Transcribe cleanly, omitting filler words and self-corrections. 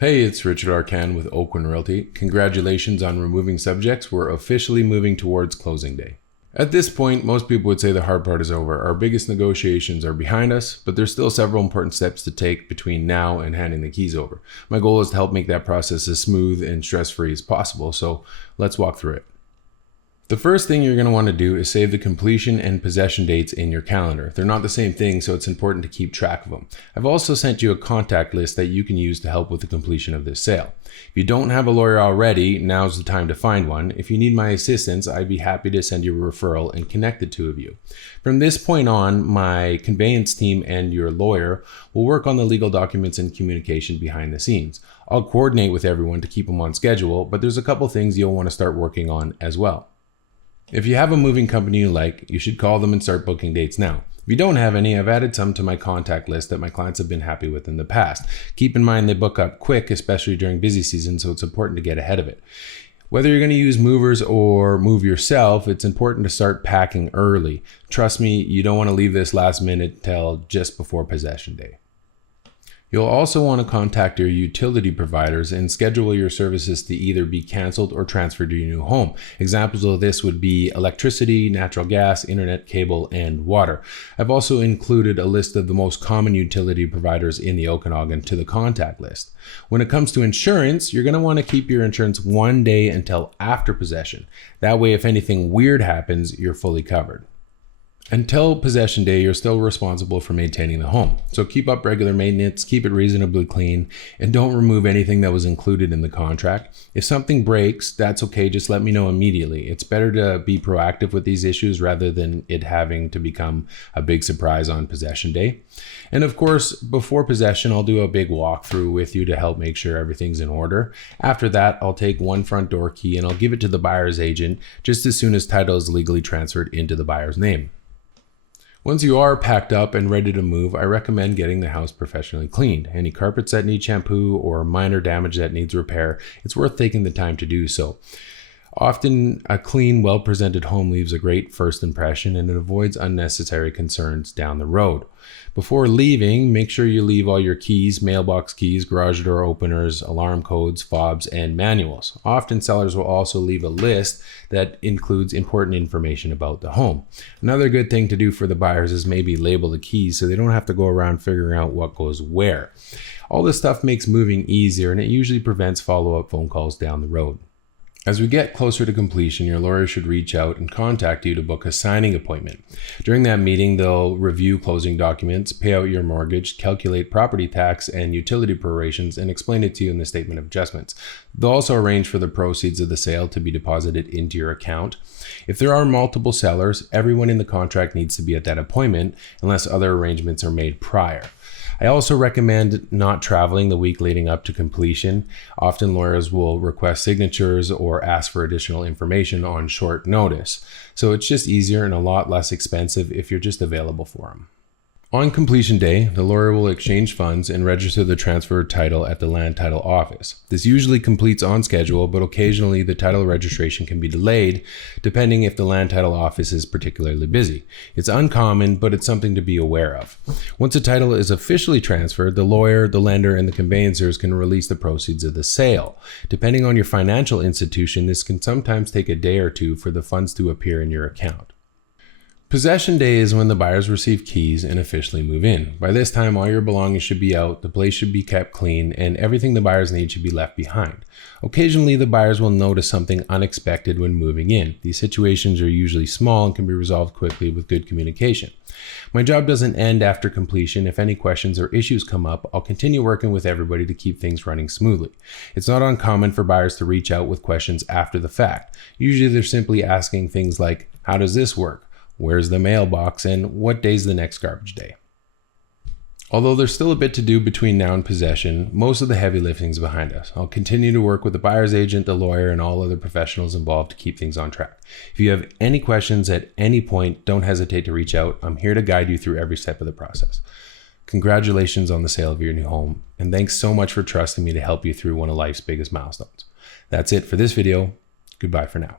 Hey, it's Richard Arcan with Oakwyn Realty. Congratulations on removing subjects. We're officially moving towards closing day. At this point, most people would say the hard part is over. Our biggest negotiations are behind us, but there's still several important steps to take between now and handing the keys over. My goal is to help make that process as smooth and stress-free as possible, so let's walk through it. The first thing you're going to want to do is save the completion and possession dates in your calendar. They're not the same thing, so it's important to keep track of them. I've also sent you a contact list that you can use to help with the completion of this sale. If you don't have a lawyer already, now's the time to find one. If you need my assistance, I'd be happy to send you a referral and connect the two of you. From this point on, my conveyance team and your lawyer will work on the legal documents and communication behind the scenes. I'll coordinate with everyone to keep them on schedule, but there's a couple things you'll want to start working on as well. If you have a moving company you like, you should call them and start booking dates now. If you don't have any, I've added some to my contact list that my clients have been happy with in the past. Keep in mind they book up quick, especially during busy season, so it's important to get ahead of it. Whether you're going to use movers or move yourself, it's important to start packing early. Trust me, you don't want to leave this last minute till just before possession day. You'll also want to contact your utility providers and schedule your services to either be canceled or transferred to your new home. Examples of this would be electricity, natural gas, internet, cable, and water. I've also included a list of the most common utility providers in the Okanagan to the contact list. When it comes to insurance, you're going to want to keep your insurance one day until after possession. That way, if anything weird happens, you're fully covered. Until possession day, you're still responsible for maintaining the home. So keep up regular maintenance, keep it reasonably clean, and don't remove anything that was included in the contract. If something breaks, that's okay, just let me know immediately. It's better to be proactive with these issues rather than it having to become a big surprise on possession day. And of course, before possession, I'll do a big walkthrough with you to help make sure everything's in order. After that, I'll take one front door key and I'll give it to the buyer's agent just as soon as title is legally transferred into the buyer's name. Once you are packed up and ready to move, I recommend getting the house professionally cleaned. Any carpets that need shampoo or minor damage that needs repair, it's worth taking the time to do so. Often, a clean, well-presented home leaves a great first impression and it avoids unnecessary concerns down the road. Before leaving, make sure you leave all your keys, mailbox keys, garage door openers, alarm codes, fobs, and manuals. Often, sellers will also leave a list that includes important information about the home. Another good thing to do for the buyers is maybe label the keys so they don't have to go around figuring out what goes where. All this stuff makes moving easier and it usually prevents follow-up phone calls down the road. As we get closer to completion, your lawyer should reach out and contact you to book a signing appointment. During that meeting, they'll review closing documents, pay out your mortgage, calculate property tax and utility prorations, and explain it to you in the statement of adjustments. They'll also arrange for the proceeds of the sale to be deposited into your account. If there are multiple sellers, everyone in the contract needs to be at that appointment unless other arrangements are made prior. I also recommend not traveling the week leading up to completion. Often lawyers will request signatures or ask for additional information on short notice. So it's just easier and a lot less expensive if you're just available for them. On completion day, the lawyer will exchange funds and register the transfer title at the land title office. This usually completes on schedule, but occasionally the title registration can be delayed depending if the land title office is particularly busy. It's uncommon, but it's something to be aware of. Once a title is officially transferred, the lawyer, the lender, and the conveyancers can release the proceeds of the sale. Depending on your financial institution, this can sometimes take a day or two for the funds to appear in your account. Possession day is when the buyers receive keys and officially move in. By this time, all your belongings should be out, the place should be kept clean, and everything the buyers need should be left behind. Occasionally, the buyers will notice something unexpected when moving in. These situations are usually small and can be resolved quickly with good communication. My job doesn't end after completion. If any questions or issues come up, I'll continue working with everybody to keep things running smoothly. It's not uncommon for buyers to reach out with questions after the fact. Usually, they're simply asking things like, how does this work? Where's the mailbox, and what day's the next garbage day? Although there's still a bit to do between now and possession, most of the heavy lifting is behind us. I'll continue to work with the buyer's agent, the lawyer, and all other professionals involved to keep things on track. If you have any questions at any point, don't hesitate to reach out. I'm here to guide you through every step of the process. Congratulations on the sale of your new home, and thanks so much for trusting me to help you through one of life's biggest milestones. That's it for this video. Goodbye for now.